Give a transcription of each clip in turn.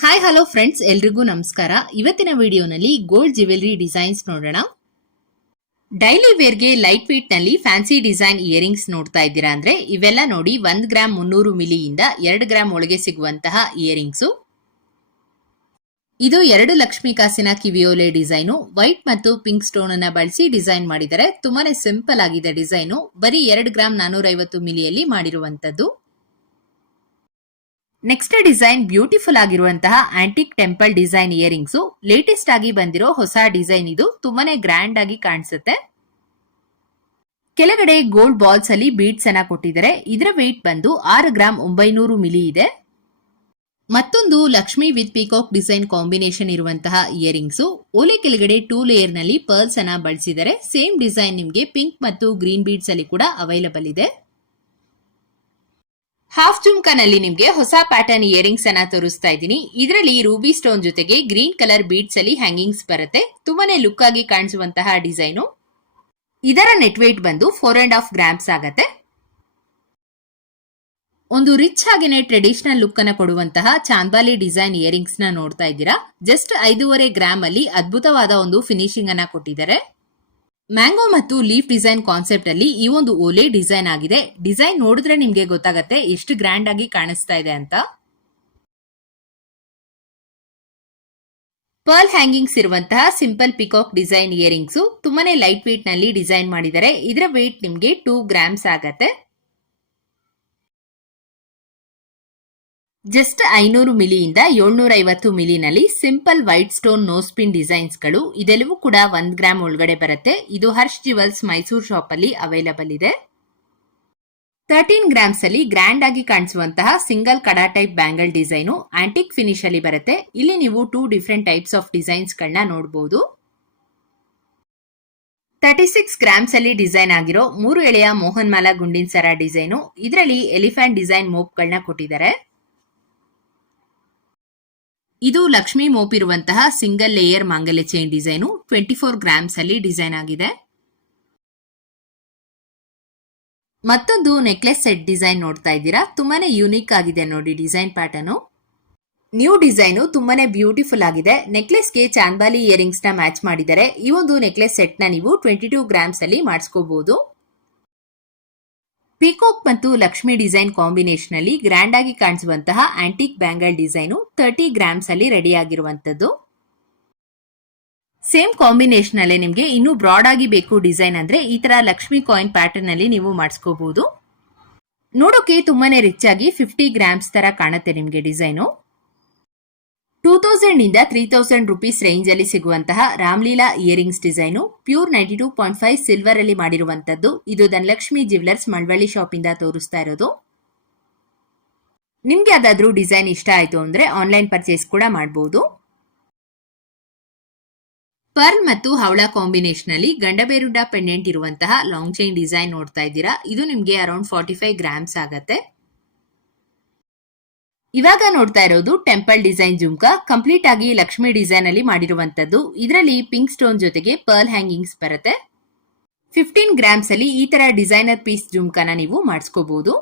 Hi hello friends ಎಲ್ರಿಗೂ ನಮಸ್ಕಾರ. ಇವತ್ತಿನ ವಿಡಿಯೋನಲ್ಲಿ ಗೋಲ್ಡ್ ಜ್ಯುವೆಲರಿ ಡಿಸೈನ್ಸ್ ನೋಡೋಣ. ಡೈಲಿ ವೇರ್ಗೆ ಲೈಟ್ ವೇಟ್ನಲ್ಲಿ ಫ್ಯಾನ್ಸಿ ಡಿಸೈನ್ ಇಯರಿಂಗ್ಸ್ ನೋಡ್ತಾ ಇದ್ದೀರಾ ಅಂದ್ರೆ ಇವೆಲ್ಲ ನೋಡಿ ಒಂದ್ ಗ್ರಾಮ್ ಮುನ್ನೂರು ಮಿಲಿಯಿಂದ ಎರಡು ಗ್ರಾಮ್ ಒಳಗೆ ಸಿಗುವಂತಹ ಇಯರಿಂಗ್ಸು ಇದು ಎರಡು ಲಕ್ಷ್ಮಿ ಕಾಸಿನ ಕಿವಿಯೋಲೆ ಡಿಸೈನು ವೈಟ್ ಮತ್ತು ಪಿಂಕ್ ಸ್ಟೋನ್ ಅನ್ನ ಬಳಸಿ ಡಿಸೈನ್ ಮಾಡಿದರೆ ತುಂಬಾನೇ ಸಿಂಪಲ್ ಆಗಿದೆ ಡಿಸೈನು ಬರೀ ಎರಡು ಗ್ರಾಮ್ ನಾನೂರೈವತ್ತು ಮಿಲಿಯಲ್ಲಿ ಮಾಡಿರುವಂತದ್ದು ನೆಕ್ಸ್ಟ್ ಡಿಸೈನ್ ಬ್ಯೂಟಿಫುಲ್ ಆಗಿರುವಂತಹ antique temple design earrings latest ಆಗಿ ಬಂದಿರೋ ಹೊಸ ಡಿಸೈನ್ ಇದು ತುಂಬಾನೇ ಗ್ರ್ಯಾಂಡ್ ಆಗಿ ಕಾಣಿಸುತ್ತೆ. ಕೆಳಗಡೆ ಗೋಲ್ಡ್ ಬಾಲ್ಸ್ ಅಲ್ಲಿ ಬೀಡ್ಸ್ ಅನ್ನ ಕೊಟ್ಟಿದ್ದಾರೆ. ಇದರ ವೇಟ್ ಬಂದು ಆರು ಗ್ರಾಮ್ ಒಂಬೈನೂರು ಮಿಲಿ ಇದೆ. ಮತ್ತೊಂದು Lakshmi with peacock design combination ಇರುವಂತಹ ಇಯರಿಂಗ್ಸ್ ಓಲೆ ಕೆಳಗಡೆ ಟೂ ಲೇಯರ್ನಲ್ಲಿ ಪರ್ಲ್ಸ್ ಅನ್ನ ಬಳಸಿದರೆ ಸೇಮ್ ಡಿಸೈನ್ ನಿಮಗೆ ಪಿಂಕ್ ಮತ್ತು ಗ್ರೀನ್ ಬೀಡ್ಸ್ ಅಲ್ಲಿ ಕೂಡ ಅವೈಲಬಲ್ ಇದೆ. ಹಾಫ್ ಜುಮ್ಕಾನಲ್ಲಿ ನಿಮಗೆ ಹೊಸ ಪ್ಯಾಟರ್ನ್ ಇಯರಿಂಗ್ಸ್ ಅನ್ನ ತೋರಿಸ್ತಾ ಇದ್ದೀನಿ. ಇದರಲ್ಲಿ ರೂಬಿ ಸ್ಟೋನ್ ಜೊತೆಗೆ ಗ್ರೀನ್ ಕಲರ್ ಬೀಡ್ಸ್ ಅಲ್ಲಿ ಹ್ಯಾಂಗಿಂಗ್ಸ್ ಬರುತ್ತೆ. ತುಂಬಾನೇ ಲುಕ್ ಆಗಿ ಕಾಣಿಸುವಂತಹ ಡಿಸೈನು ಇದರ ನೆಟ್ ವೇಟ್ ಬಂದು ಫೋರ್ ಅಂಡ್ ಹಾಫ್ ಗ್ರಾಮ್ಸ್ ಆಗತ್ತೆ. ಒಂದು ರಿಚ್ ಹಾಗೇನೆ ಟ್ರೆಡಿಷನಲ್ ಲುಕ್ ಅನ್ನ ಕೊಡುವಂತಹ ಚಾಂದಾಲಿ ಡಿಸೈನ್ ಇಯರಿಂಗ್ಸ್ನ ನೋಡ್ತಾ ಇದ್ದೀರಾ. ಜಸ್ಟ್ ಐದೂವರೆ ಗ್ರಾಮ್ ಅಲ್ಲಿ ಅದ್ಭುತವಾದ ಒಂದು ಫಿನಿಶಿಂಗ್ ಅನ್ನ ಕೊಟ್ಟಿದ್ದಾರೆ. ಮ್ಯಾಂಗೋ ಮತ್ತು ಲೀಫ್ ಡಿಸೈನ್ ಕಾನ್ಸೆಪ್ಟ್ ಅಲ್ಲಿ ಈ ಒಂದು ಓಲೆ ಡಿಸೈನ್ ಆಗಿದೆ. ಡಿಸೈನ್ ನೋಡಿದ್ರೆ ನಿಮ್ಗೆ ಗೊತ್ತಾಗತ್ತೆ ಎಷ್ಟು ಗ್ರ್ಯಾಂಡ್ ಆಗಿ ಕಾಣಿಸ್ತಾ ಇದೆ ಅಂತ. ಪರ್ಲ್ ಹ್ಯಾಂಗಿಂಗ್ಸ್ ಇರುವಂತಹ ಸಿಂಪಲ್ ಪಿಕಾಕ್ ಡಿಸೈನ್ ಇಯರಿಂಗ್ಸ್ ತುಂಬಾನೇ ಲೈಟ್ ವೇಟ್ನಲ್ಲಿ ಡಿಸೈನ್ ಮಾಡಿದ್ದಾರೆ ಇದರ ವೇಟ್ ನಿಮ್ಗೆ ಟೂ ಗ್ರಾಮ್ಸ್ ಆಗತ್ತೆ. ಜಸ್ಟ್ ಐನೂರು ಮಿಲಿಯಿಂದ ಏಳ್ನೂರ ಐವತ್ತು ಮಿಲಿನಲ್ಲಿ simple white stone nose pin ಡಿಸೈನ್ಸ್ಗಳು ಇದೆಲ್ಲವೂ ಕೂಡ ಒಂದ್ ಗ್ರಾಮ್ ಒಳಗಡೆ ಬರುತ್ತೆ. ಇದು ಹರ್ಷ್ ಜಿವಲ್ಸ್ ಮೈಸೂರು ಶಾಪ್ ಅಲ್ಲಿ ಅವೈಲಬಲ್ ಇದೆ. ತರ್ಟೀನ್ ಗ್ರಾಮ್ಸ್ ಅಲ್ಲಿ ಗ್ರ್ಯಾಂಡ್ ಆಗಿ ಕಾಣಿಸುವಂತಹ single kada type bangle design antique finish ಅಲ್ಲಿ ಬರುತ್ತೆ. ಇಲ್ಲಿ ನೀವು two different types of designs ಗಳನ್ನ ನೋಡಬಹುದು ತರ್ಟಿ ಸಿಕ್ಸ್ ಗ್ರಾಮ್ಸ್ ಅಲ್ಲಿ ಡಿಸೈನ್ ಆಗಿರೋ ಮೂರು ಎಳೆಯ ಮೋಹನ್ ಮಾಲಾ ಗುಂಡಿನ ಸರ ಡಿಸೈನು ಇದರಲ್ಲಿ ಎಲಿಫೆಂಟ್ ಡಿಸೈನ್ ಮೋಪ್ಗಳನ್ನ ಕೊಟ್ಟಿದ್ದಾರೆ. ಇದು ಲಕ್ಷ್ಮಿ ಮೋಪ್ ಇರುವಂತಹ ಸಿಂಗಲ್ ಲೇಯರ್ ಮಾಂಗಲ್ಯ chain design twenty four grams ಅಲ್ಲಿ ಡಿಸೈನ್ ಆಗಿದೆ. ಮತ್ತೊಂದು ನೆಕ್ಲೆಸ್ ಸೆಟ್ ಡಿಸೈನ್ ನೋಡ್ತಾ ಇದ್ದೀರಾ? ತುಂಬಾನೇ ಯೂನಿಕ್ ಆಗಿದೆ ನೋಡಿ ಡಿಸೈನ್ ಪ್ಯಾಟರ್ನು ನ್ಯೂ ಡಿಸೈನು ತುಂಬಾನೇ ಬ್ಯೂಟಿಫುಲ್ ಆಗಿದೆ. ನೆಕ್ಲೆಸ್ಗೆ ಚಾಂದಾಲಿ ಇಯರಿಂಗ್ಸ್ನ ಮ್ಯಾಚ್ ಮಾಡಿದ್ದಾರೆ ಈ ಒಂದು ನೆಕ್ಲೆಸ್ ಸೆಟ್ನ ನೀವು ಟ್ವೆಂಟಿ ಟೂ ಗ್ರಾಮ್ಸ್ ಅಲ್ಲಿ ಮಾಡಿಸ್ಕೋಬಹುದು ಪಿಕಾಕ್ ಮತ್ತು ಲಕ್ಷ್ಮಿ ಡಿಸೈನ್ ಕಾಂಬಿನೇಷನ್ ಅಲ್ಲಿ ಗ್ರ್ಯಾಂಡ್ ಆಗಿ ಕಾಣಿಸುವಂತಹ antique bangle design thirty grams ಅಲ್ಲಿ ರೆಡಿ ಆಗಿರುವಂತದ್ದು ಸೇಮ್ ಕಾಂಬಿನೇಷನ್ ಅಲ್ಲೇ ನಿಮಗೆ ಇನ್ನೂ ಬ್ರಾಡ್ ಆಗಿ ಬೇಕು ಡಿಸೈನ್ ಅಂದ್ರೆ ಈ ತರ ಲಕ್ಷ್ಮಿ ಕಾಯಿನ್ ಪ್ಯಾಟರ್ನ್ ಅಲ್ಲಿ ನೀವು ಮಾಡಿಸ್ಕೋಬಹುದು ನೋಡೋಕೆ ತುಂಬಾನೇ ರಿಚ್ ಆಗಿ ಫಿಫ್ಟಿ ಗ್ರಾಮ್ಸ್ ತರ ಕಾಣುತ್ತೆ ನಿಮಗೆ ಡಿಸೈನು ಟೂ ತೌಸಂಡ್ ಇಂದ ತ್ರೀ ತೌಸಂಡ್ ರುಪೀಸ್ ರೇಂಜ್ ಅಲ್ಲಿ ಸಿಗುವಂತಹ Ramleela earrings design pure ninety two point five silver ಅಲ್ಲಿ ಮಾಡಿರುವಂತದ್ದು ಇದು ಧನಲಕ್ಷ್ಮಿ ಜ್ಯುವೆಲರ್ಸ್ ಮಳವಳ್ಳಿ ಶಾಪ್ ಇಂದ ತೋರಿಸ್ತಾ ಇರೋದು. ನಿಮ್ಗೆ ಯಾವುದಾದ್ರೂ ಡಿಸೈನ್ ಇಷ್ಟ ಆಯ್ತು ಅಂದ್ರೆ ಆನ್ಲೈನ್ ಪರ್ಚೇಸ್ ಕೂಡ ಮಾಡಬಹುದು ಪರ್ಲ್ ಮತ್ತು ಹವಳ ಕಾಂಬಿನೇಷನ್ ಅಲ್ಲಿ ಗಂಡಬೇರುಡ್ಡ ಪೆಂಡೆಂಟ್ ಇರುವಂತಹ ಲಾಂಗ್ ಚೈನ್ ಡಿಸೈನ್ ನೋಡ್ತಾ ಇದ್ದೀರಾ. ಇದು ನಿಮ್ಗೆ ಅರೌಂಡ್ ಫಾರ್ಟಿ ಫೈವ್ ಗ್ರಾಮ್ಸ್ ಆಗತ್ತೆ. ಇವಾಗ ನೋಡ್ತಾ ಇರೋದು ಟೆಂಪಲ್ ಡಿಸೈನ್ ಜುಮ್ಕಾ. ಕಂಪ್ಲೀಟ್ ಆಗಿ ಲಕ್ಷ್ಮಿ ಡಿಸೈನ್ ಅಲ್ಲಿ ಮಾಡಿರುವಂತದ್ದು. ಇದರಲ್ಲಿ ಪಿಂಕ್ ಸ್ಟೋನ್ ಜೊತೆಗೆ ಪರ್ಲ್ ಹ್ಯಾಂಗಿಂಗ್ಸ್ ಬರುತ್ತೆ. ಫಿಫ್ಟೀನ್ ಗ್ರಾಮ್ಸ್ ಅಲ್ಲಿ ಈ ತರ ಡಿಸೈನರ್ ಪೀಸ್ ಜುಮ್ಕಾನ ನೀವು ಮಾಡಿಸ್ಕೋಬಹುದು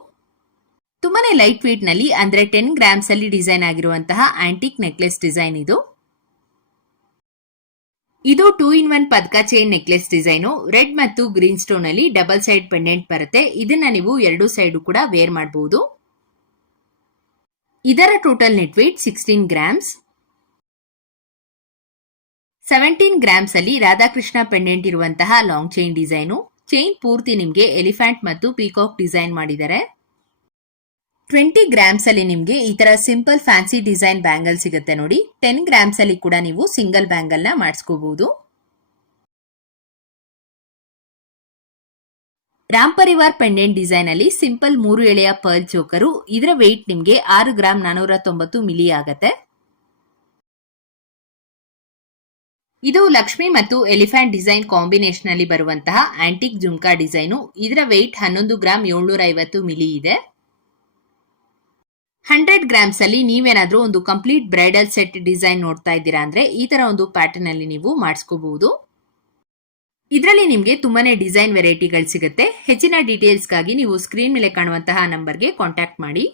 ತುಂಬಾನೇ ಲೈಟ್ ವೇಟ್ನಲ್ಲಿ ಅಂದ್ರೆ ಟೆನ್ ಗ್ರಾಮ್ಸ್ ಅಲ್ಲಿ ಡಿಸೈನ್ ಆಗಿರುವಂತಹ ಆಂಟಿಕ್ ನೆಕ್ಲೆಸ್ ಡಿಸೈನ್ ಇದು. ಇದು ಟೂ ಇನ್ ಒನ್ ಪದಕ ಚೈನ್ ನೆಕ್ಲೆಸ್ ಡಿಸೈನು. ರೆಡ್ ಮತ್ತು ಗ್ರೀನ್ ಸ್ಟೋನ್ ಅಲ್ಲಿ ಡಬಲ್ ಸೈಡ್ ಪೆಂಡೆಂಟ್ ಬರುತ್ತೆ. ಇದನ್ನ ನೀವು ಎರಡು ಸೈಡ್ ಕೂಡ ವೇರ್ ಮಾಡಬಹುದು ಇದರ total net weight sixteen grams seventeen grams ಅಲ್ಲಿ ರಾಧಾಕೃಷ್ಣ ಪೆಂಡೆಂಟ್ ಇರುವಂತಹ ಲಾಂಗ್ ಚೈನ್ ಡಿಸೈನು ಚೈನ್ ಪೂರ್ತಿ ನಿಮಗೆ ಎಲಿಫೆಂಟ್ ಮತ್ತು ಪೀಕಾಕ್ ಡಿಸೈನ್ ಮಾಡಿದ್ದಾರೆ ಟ್ವೆಂಟಿ ಗ್ರಾಮ್ಸ್ ಅಲ್ಲಿ ನಿಮಗೆ ಈ ತರ ಸಿಂಪಲ್ ಫ್ಯಾನ್ಸಿ ಡಿಸೈನ್ ಬ್ಯಾಂಗಲ್ ಸಿಗುತ್ತೆ ನೋಡಿ. ಟೆನ್ ಗ್ರಾಮ್ಸ್ ಅಲ್ಲಿ ಕೂಡ ನೀವು ಸಿಂಗಲ್ ಬ್ಯಾಂಗಲ್ನ ಮಾಡಿಸ್ಕೋಬಹುದು ರಾಮ್ ಪರಿವಾರ್ ಪೆಂಡೆಂಟ್ ಡಿಸೈನ್ ಅಲ್ಲಿ ಸಿಂಪಲ್ ಮೂರು ಎಳೆಯ ಪರ್ಲ್ ಚೋಕರು. ಇದರ ವೆಯ್ಟ್ ನಿಮಗೆ ಆರು ಗ್ರಾಮ್ ನಾನೂರ ತೊಂಬತ್ತು ಮಿಲಿ ಆಗತ್ತೆ. ಇದು ಲಕ್ಷ್ಮಿ ಮತ್ತು ಎಲಿಫೆಂಟ್ ಡಿಸೈನ್ ಕಾಂಬಿನೇಷನ್ ಅಲ್ಲಿ ಬರುವಂತಹ ಆಂಟಿಕ್ ಜುಮ್ಕಾ ಡಿಸೈನು. ಇದರ ವೆಯ್ಟ್ ಹನ್ನೊಂದು ಗ್ರಾಮ್ ಏಳ್ನೂರ ಐವತ್ತು ಮಿಲಿ ಇದೆ. ಹಂಡ್ರೆಡ್ ಗ್ರಾಮ್ಸ್ ಅಲ್ಲಿ ನೀವೇನಾದ್ರೂ ಒಂದು ಕಂಪ್ಲೀಟ್ ಬ್ರೈಡಲ್ ಸೆಟ್ ಡಿಸೈನ್ ನೋಡ್ತಾ ಇದ್ದೀರಾ ಅಂದ್ರೆ ಈ ತರ ಒಂದು ಪ್ಯಾಟರ್ನ್ ಅಲ್ಲಿ ನೀವು ಮಾಡಿಸ್ಕೋಬಹುದು ಇದರಲ್ಲಿ ನಿಮಗೆ ತುಂಬಾನೇ ಡಿಸೈನ್ ವೆರೈಟಿಗಳು ಸಿಗುತ್ತೆ. ಹೆಚ್ಚಿನ ಡೀಟೇಲ್ಸ್ಗಾಗಿ ನೀವು ಸ್ಕ್ರೀನ್ ಮೇಲೆ ಕಾಣುವಂತಹ ನಂಬರ್ಗೆ ಕಾಂಟ್ಯಾಕ್ಟ್ ಮಾಡಿ.